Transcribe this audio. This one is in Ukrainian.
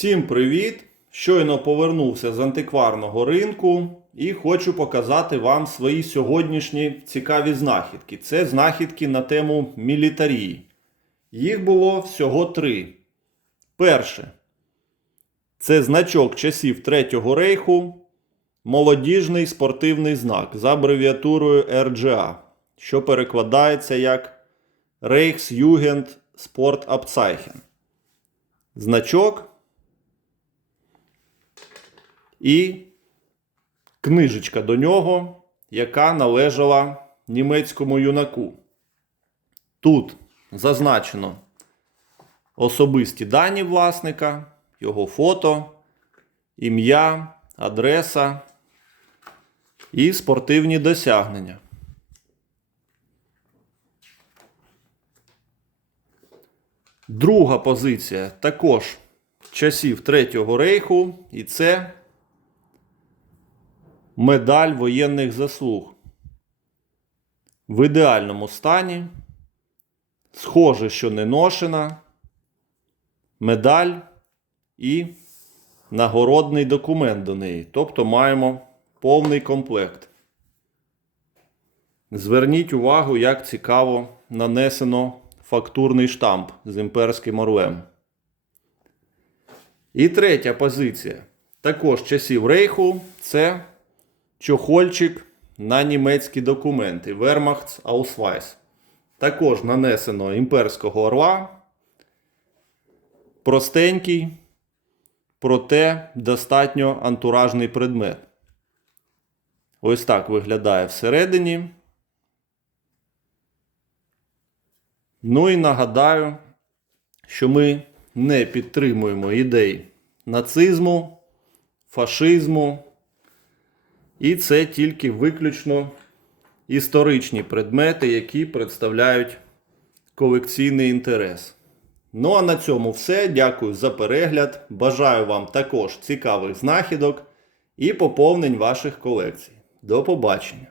Всім привіт! Щойно повернувся з антикварного ринку і хочу показати вам свої сьогоднішні цікаві знахідки. Це знахідки на тему мілітарії. Їх було всього три. Перше. Це значок часів Третього рейху, молодіжний спортивний знак з абревіатурою RGA, що перекладається як Reichsjugend Sportabzeichen. Значок і книжечка до нього, яка належала німецькому юнаку. Тут зазначено особисті дані власника, його фото, ім'я, адреса і спортивні досягнення. Друга позиція також часів Третього рейху, і це медаль воєнних заслуг. В ідеальному стані. Схоже, що не ношена. Медаль і нагородний документ до неї. Тобто маємо повний комплект. Зверніть увагу, як цікаво нанесено фактурний штамп з імперським орлем. І третя позиція. Також часів рейху це чохольчик на німецькі документи Wehrmachts Ausweis. Також нанесено імперського орла. Простенький, проте достатньо антуражний предмет. Ось так виглядає всередині. Ну і нагадаю, що ми не підтримуємо ідей нацизму, фашизму. І це тільки виключно історичні предмети, які представляють колекційний інтерес. Ну а на цьому все. Дякую за перегляд. Бажаю вам також цікавих знахідок і поповнень ваших колекцій. До побачення!